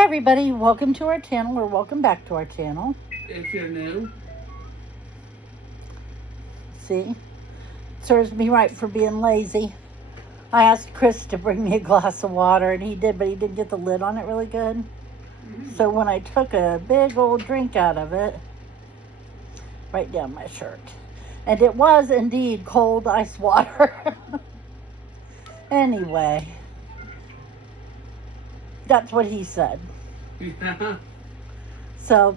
Hey everybody, welcome to our channel, or welcome back to our channel. If you're new. See, serves me right for being lazy. I asked Chris to bring me a glass of water, and he did, but he didn't get the lid on it really good. Mm-hmm. So when I took a big old drink out of it, right down my shirt, and it was indeed cold ice water. Anyway, that's what he said. Yeah. So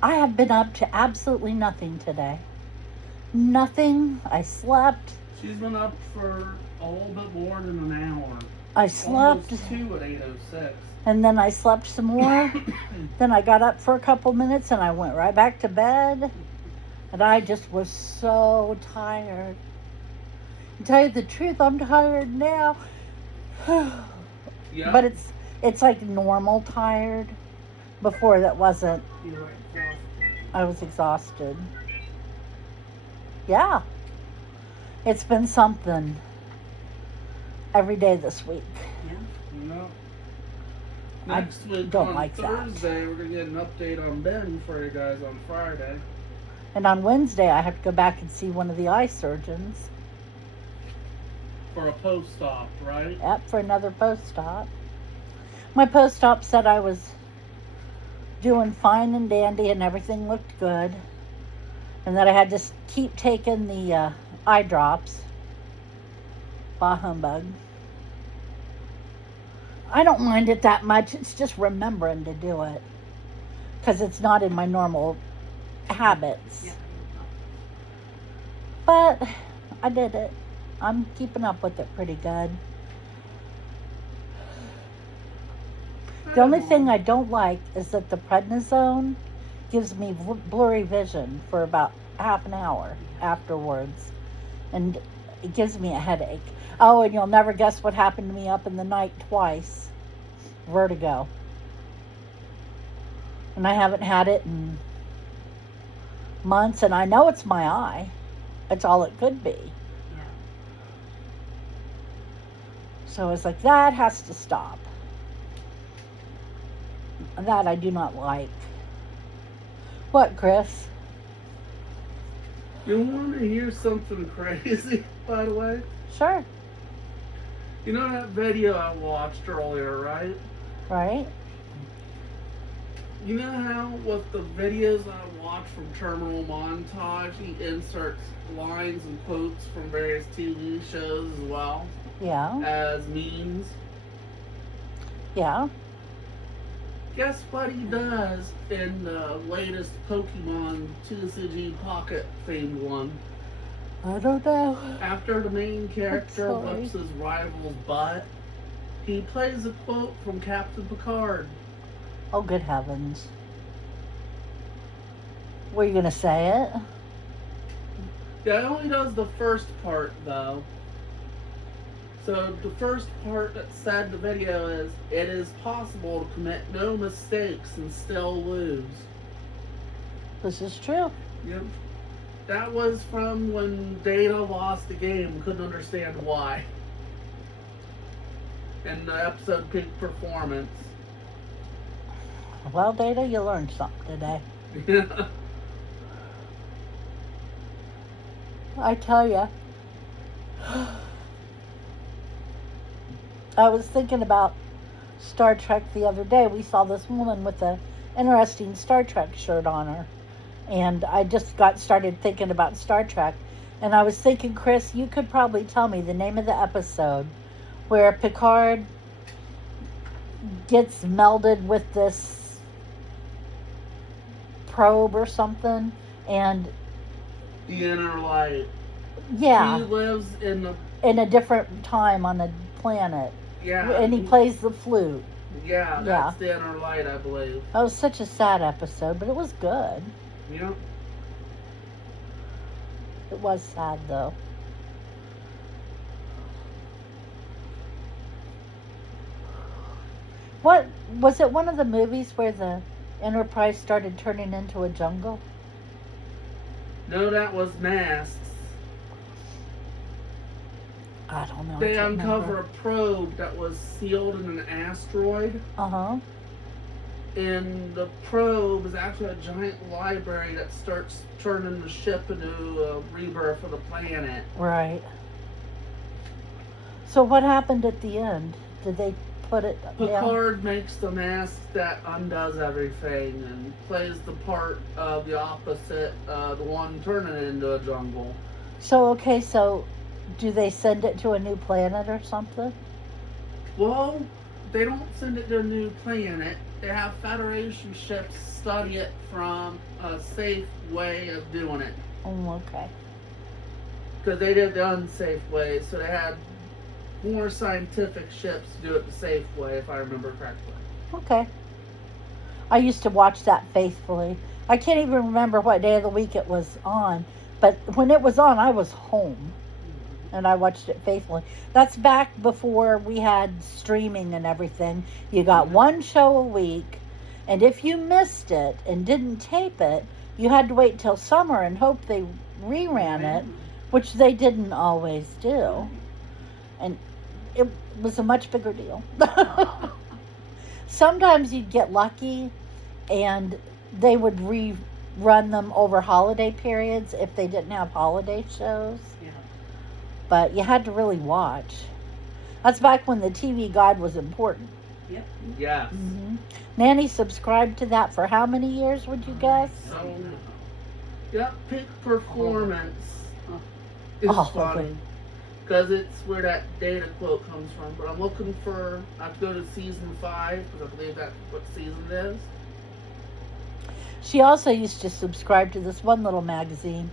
I have been up to absolutely nothing today. Nothing. I slept. She's been up for a little bit more than an hour. I slept. Almost 2 at 8:06. And then I slept some more. Then I got up for a couple minutes and I went right back to bed. And I just was so tired. To tell you the truth, I'm tired now. Yeah. But it's like normal tired. Before that wasn't. You're exhausted. I was exhausted. Yeah. It's been something every day this week. Yeah. No. I Next week don't on like that. Thursday, we're going to get an update on Ben for you guys on Friday. And on Wednesday, I have to go back and see one of the eye surgeons. For a post-op, right? Yep, for another post-op. My post-op said I was doing fine and dandy and everything looked good. And that I had to keep taking the eye drops. Bah humbug. I don't mind it that much. It's just remembering to do it. Because it's not in my normal habits. Yeah. But I did it. I'm keeping up with it pretty good. The only thing I don't like is that the prednisone gives me blurry vision for about half an hour afterwards. And it gives me a headache. Oh, and you'll never guess what happened to me up in the night twice. Vertigo. And I haven't had it in months, and I know it's my eye. It's all it could be. Yeah. So it's like, that has to stop. That I do not like. What, Chris? You want to hear something crazy, by the way? Sure. You know that video I watched earlier, right? Right? You know how with the videos I watch from Terminal Montage, he inserts lines and quotes from various TV shows as well Yeah. as memes? Yeah. Guess what he does in the latest Pokemon TCG Pocket themed one? I don't know. After the main character I'm sorry. whips his rival's butt, he plays a quote from Captain Picard. Oh, good heavens. Were you going to say it? Yeah, he only does the first part though. So the first part that said in the video is, it is possible to commit no mistakes and still lose. This is true. Yep. That was from when Data lost the game, couldn't understand why. And the episode Peak Performance. Well, Data, you learned something today. Yeah. I tell you. I was thinking about Star Trek the other day. We saw this woman with an interesting Star Trek shirt on her. And I just got started thinking about Star Trek. And I was thinking, Chris, you could probably tell me the name of the episode where Picard gets melded with this probe or something. And The Inner Light. yeah, He lives in in a different time on a planet. yeah. And he plays the flute. Yeah, Yeah. that's the Inner Light, I believe. That was such a sad episode, but it was good. Yep. It was sad, though. What was it? One of the movies where the Enterprise started turning into a jungle? No, that was Masks. I don't know. I They can't uncover remember. a probe that was sealed in an asteroid. Uh-huh. And the probe is actually a giant library that starts turning the ship into a rebirth of the planet. Right. So what happened at the end? Did they put it down? Picard makes the mask that undoes everything and plays the part of the opposite, the one turning it into a jungle. So, okay, so do they send it to a new planet or something? Well, they don't send it to a new planet. They have Federation ships study it from a safe way of doing it. Oh, okay. Because they did the unsafe way, so they had more scientific ships do it the safe way, if I remember correctly. Okay. I used to watch that faithfully. I can't even remember what day of the week it was on, but when it was on, I was home. And I watched it faithfully. That's back before we had streaming and everything. You got one show a week, and if you missed it and didn't tape it, you had to wait till summer and hope they reran it, which they didn't always do. And it was a much bigger deal. Sometimes you'd get lucky and they would rerun them over holiday periods if they didn't have holiday shows. Yeah. But you had to really watch. That's back when the TV guide was important. Yep. Yes. Mm-hmm. Nanny subscribed to that for how many years, would you guess? So, yep, peak performance is Oh. funny. Because it's where that data quote comes from. But I'm looking for, I have to go to season 5, because I believe that's what season it is. She also used to subscribe to this one little magazine,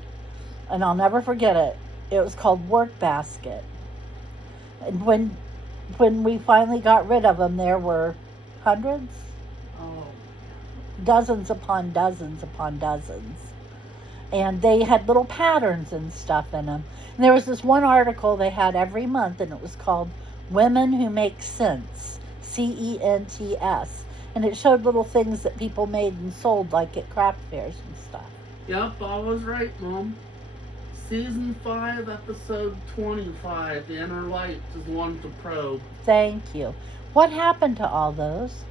and I'll never forget it. It was called Work Basket. And when we finally got rid of them, there were hundreds, Oh. dozens upon dozens upon dozens. And they had little patterns and stuff in them. And there was this one article they had every month, and it was called Women Who Make Sense, CENTS. And it showed little things that people made and sold, like at craft fairs and stuff. Yep, I was right, Mom. Season 5, episode 25, The Inner Light is one to probe. Thank you. What happened to all those?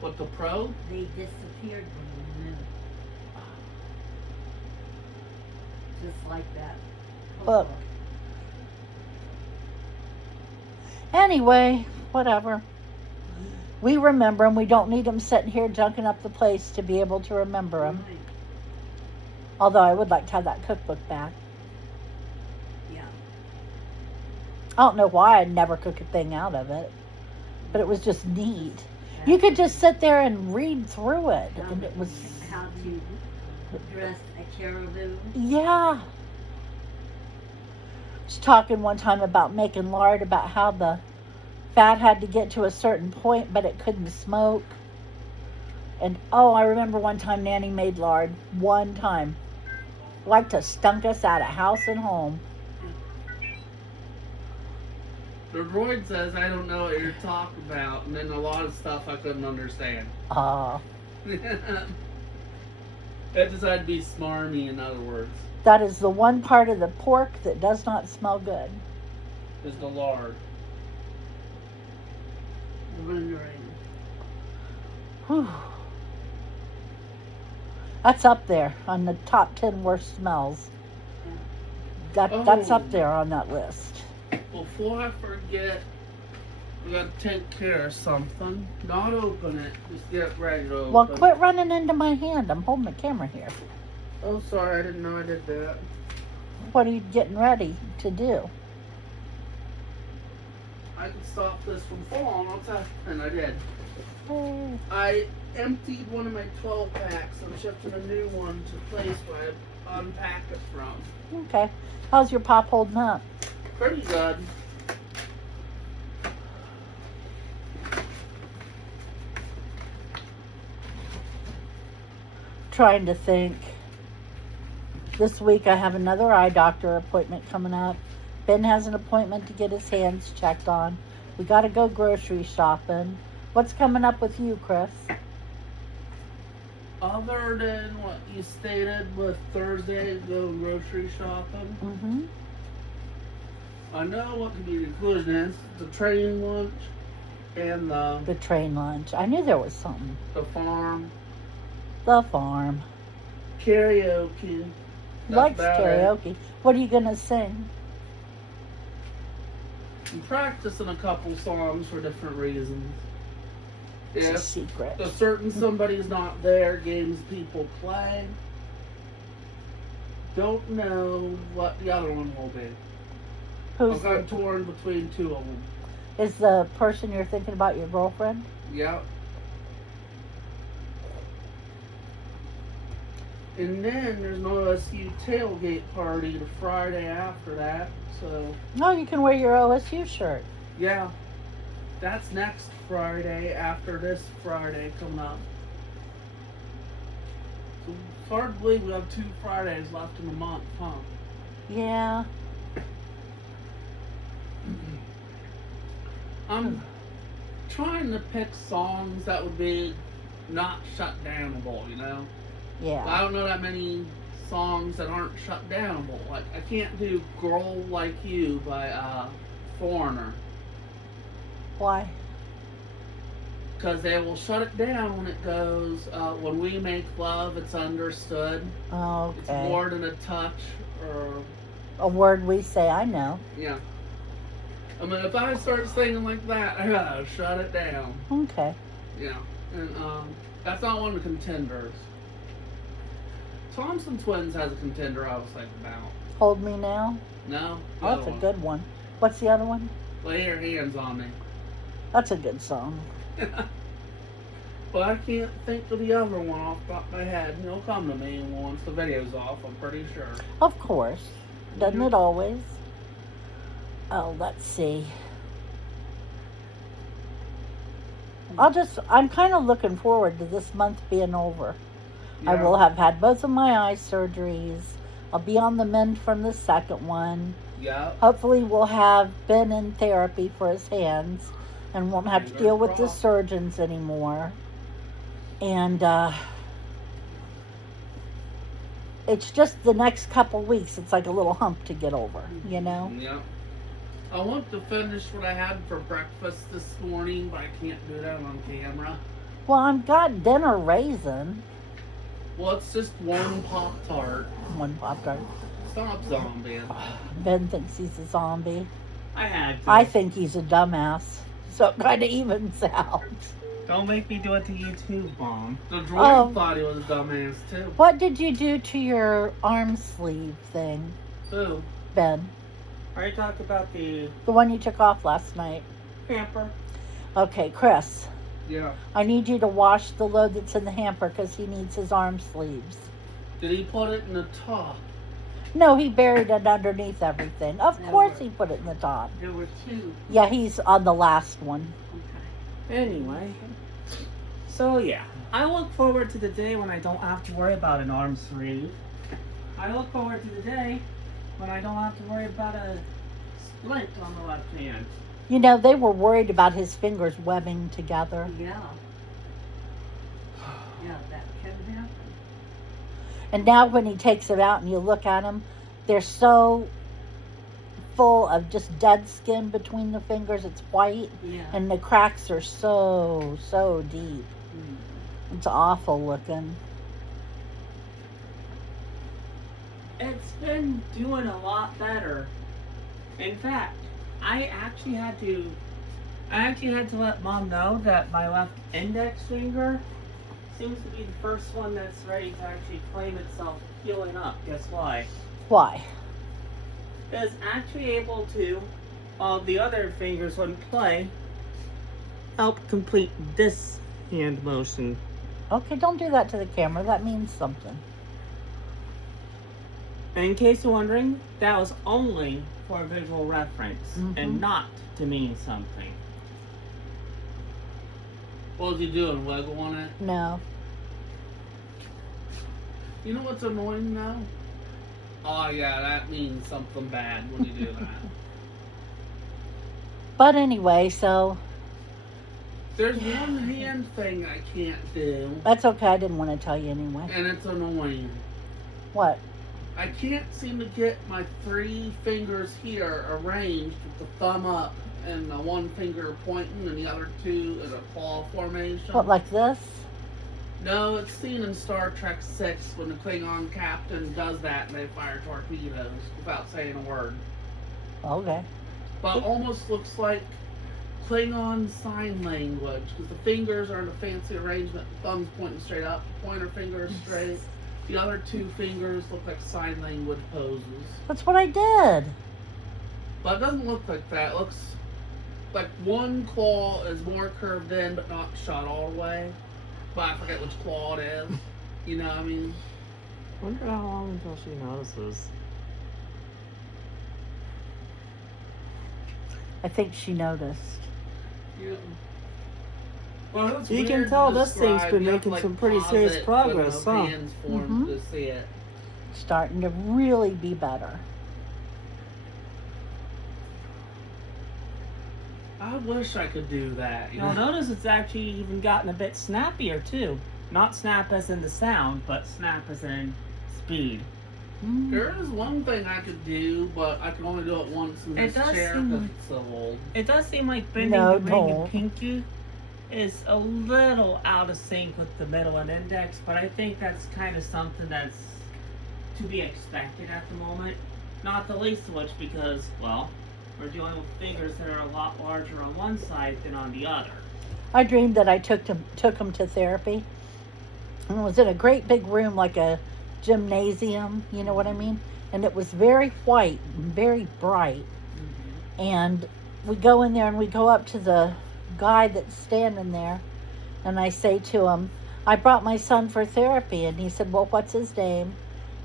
What, the probe? They disappeared when we knew. Just like that. Book. Anyway, whatever. We remember them. We don't need them sitting here junking up the place to be able to remember them. Right. Although I would like to have that cookbook back. Yeah. I don't know why I'd never cook a thing out of it, but it was just neat. You could just sit there and read through it, and it was, How to dress a caribou. yeah. I was talking one time about making lard, about how the fat had to get to a certain point, but it couldn't smoke. And oh, I remember one time Nanny made lard. One time. Like to stunk us out of house and home. The droid says, I don't know what you're talking about, and then a lot of stuff I couldn't understand. That decided to be smarmy, in other words, That is the one part of the pork that does not smell good. is the lard. Wondering. Whew. That's up there on the top 10 worst smells. That's up there on that list. Before I forget, we gotta take care of something. Not open it, just get ready to open. Well, quit running into my hand. I'm holding the camera here. Oh, sorry, I didn't know I did that. What are you getting ready to do? I can stop this from falling, I'll tell you. And I did. Oh, I emptied one of my 12 packs. I'm shifting a new one to the place where I unpacked it from. okay. How's your pop holding up? Pretty good. Trying to think. This week I have another eye doctor appointment coming up. Ben has an appointment to get his hands checked on. We got to go grocery shopping. What's coming up with you, Chris? Other than what you stated with Thursday, go grocery shopping, Mm-hmm. I know what could be the inclusion is. The train lunch and The train lunch. I knew there was something. the farm. The farm. Karaoke. That's Likes about karaoke. What are you gonna sing? I'm practicing a couple songs for different reasons. It's a If secret. a certain somebody's not there, games people play. Don't know what the other one will be. Who's I'm torn between two of them. is the person you're thinking about your girlfriend? Yep. And then there's an OSU tailgate party the Friday after that. So, No, you can wear your OSU shirt. yeah. That's next Friday after this Friday coming up. So, it's hard to believe we have 2 Fridays left in the month, huh? Yeah. I'm trying to pick songs that would be not shut downable, you know? I Yeah. don't know that many songs that aren't shut downable. Like, I can't do Girl Like You by Foreigner. Why? Because they will shut it down when it goes, when we make love, it's understood. Oh, It's okay. more than a touch, or, A word we say, I know. yeah. I mean, if I start singing like that, I gotta shut it down. Okay. Yeah. And, that's not one of the contenders. Thompson Twins has a contender I was thinking about. Hold Me Now. No? The Oh, other that's a one. good one. What's the other one? Lay Your Hands on Me. That's a good song. But I can't think of the other one off the top of my head. It'll come to me once the video's off, I'm pretty sure. Of course. Doesn't Mhm. it always? Oh, let's see. I'm kind of looking forward to this month being over. I Yeah. will have had both of my eye surgeries. I'll be on the mend from the second one. Yeah. Hopefully we'll have Ben in therapy for his hands and won't have to Fingers deal with the crossed. surgeons anymore. And it's just the next couple weeks. It's like a little hump to get over, you know? Yeah. I want to finish what I had for breakfast this morning, but I can't do that on camera. Well, I've got dinner raisin. Well, it's just one Pop-Tart. One Pop-Tart. Stop zombie. Ben thinks he's a zombie. I had to. I think he's a dumbass. So it kind of evens out. Don't make me do it to you too, Mom. The droid Oh. thought he was a dumbass, too. What did you do to your arm sleeve thing, Who? Ben? Are you talking about the The one you took off last night. hamper? Okay, Chris. Yeah. I need you to wash the load that's in the hamper because he needs his arm sleeves. Did he put it in the top? No, he buried it underneath everything. Of No. course he put it in the top. There were 2. Yeah, he's on the last one. Okay. Anyway. So yeah. I look forward to the day when I don't have to worry about an arm sleeve. I look forward to the day when I don't have to worry about a splint on the left hand. You know, they were worried about his fingers webbing together. Yeah. Yeah, that can happen. And now when he takes it out and you look at them, they're so full of just dead skin between the fingers. It's white. Yeah. And the cracks are so deep. It's awful looking. It's been doing a lot better. In fact, I actually had to let Mom know that my left index finger seems to be the first one that's ready to actually claim itself healing up. Guess why? Why? It's actually able to, while the other fingers wouldn't play, help complete this hand motion. Okay, don't do that to the camera. That means something. And in case you're wondering, that was only for visual reference Mhm. and not to mean something. What was he doing? Wiggle on it? No. You know what's annoying though? Oh yeah, that means something bad when you do that. But anyway, so There's one hand thing I can't do, that's okay. I didn't want to tell you anyway. and it's annoying. What? I can't seem to get my 3 fingers here arranged with the thumb up and the one finger pointing and the other 2 in a claw formation. What, like this? No, it's seen in Star Trek 6 when the Klingon captain does that and they fire torpedoes without saying a word. Okay. But almost looks like Klingon sign language because the fingers are in a fancy arrangement. The thumb's pointing straight up, the pointer finger is straight. The other 2 fingers look like sign language poses. That's what I did. But it doesn't look like that. It looks like one claw is more curved in but not shot all the way. But I forget which claw it is. You know what I mean? Wonder how long until she notices. I think she noticed. Yeah. Well, it's You can weird tell to this thing's describe. been You have making to, like, some pretty pause serious it progress, when huh? the hands form Mhm. to see it. Starting to really be better. I wish I could do that. You You'll know? notice it's actually even gotten a bit snappier too. Not snap as in the sound, but snap as in speed. Mm. There is one thing I could do, but I can only do it once in It this does chair seem because like- it's so old. It does seem like bending No, the ring don't. and pinky is a little out of sync with the middle and index, but I think that's kind of something that's to be expected at the moment. Not the least of which because, well, we're dealing with fingers that are a lot larger on one side than on the other. I dreamed that I took him to therapy. And it was in a great big room like a gymnasium, you know what I mean? And it was very white and very bright. And we go in there and we go up to the guy that's standing there. And I say to him, I brought my son for therapy. And he said, well, what's his name?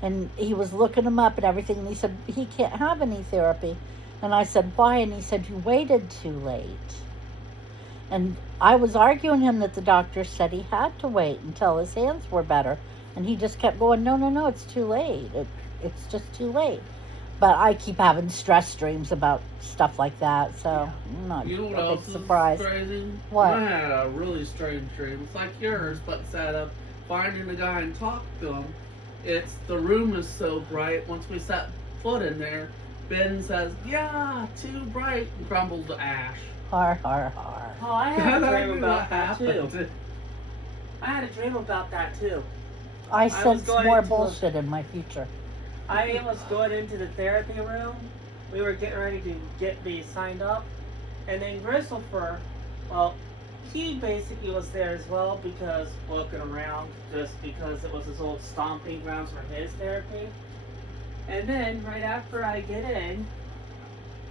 And he was looking him up and everything. And he said, he can't have any therapy. And I said, why? And he said, you waited too late. And I was arguing him that the doctor said he had to wait until his hands were better. And he just kept going, no, it's too late. It's just too late. But I keep having stress dreams about stuff like that. So I'm not You know what a big else surprise. is crazy? What? I had a really strange dream. It's like yours, but instead of finding the guy and talk to him, it's the room is so bright. Once we set foot in there, Ben says, yeah, too bright, and crumbles to ash. Har, har, har. Oh, I had a dream What about that too. happened? I had a dream about that too. I was sense going more into a- bullshit in my future. I was going into the therapy room. We were getting ready to get me signed up. And then Christopher, well, he basically was there as well because looking around, just because it was his old stomping grounds for his therapy. And then right after I get in,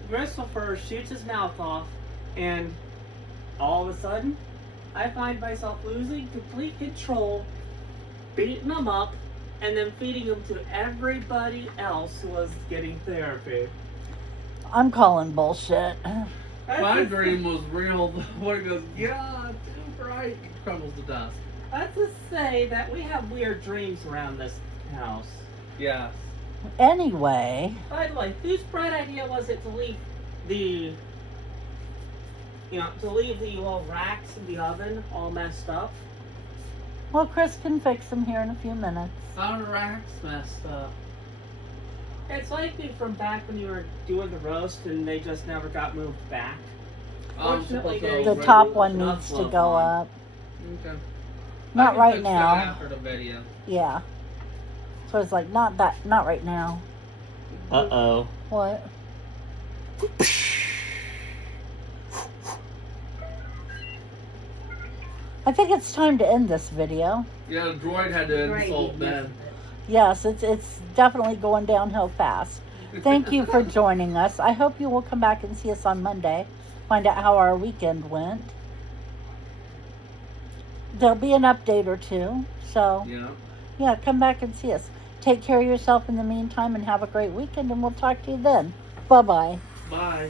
Christopher shoots his mouth off, and all of a sudden, I find myself losing complete control, beating him up, and then feeding him to everybody else who was getting therapy. I'm calling bullshit. My dream was real. Where he goes, yeah, too bright, and crumbles to dust. That's to say that we have weird dreams around this house. Yes. Anyway, By the way, whose bright idea was it to leave the, to leave the little racks in the oven all messed up? well, Chris can fix them here in a few minutes. Our rack's messed up. It's likely from back when you were doing the roast and they just never got moved back. supposed Fortunately, to they- The already- top one enough needs to love go on. up. Okay. Not I can right fix that now. After the video. Yeah. So it's like, not right now. Uh-oh. What? I think it's time to end this video. Yeah, the droid had to Great. insult Ben. Yes, it's definitely going downhill fast. Thank you for joining us. I hope you will come back and see us on Monday. Find out how our weekend went. There'll be an update or two. So, Yeah. yeah, come back and see us. Take care of yourself in the meantime and have a great weekend, and we'll talk to you then. Bye-bye. Bye.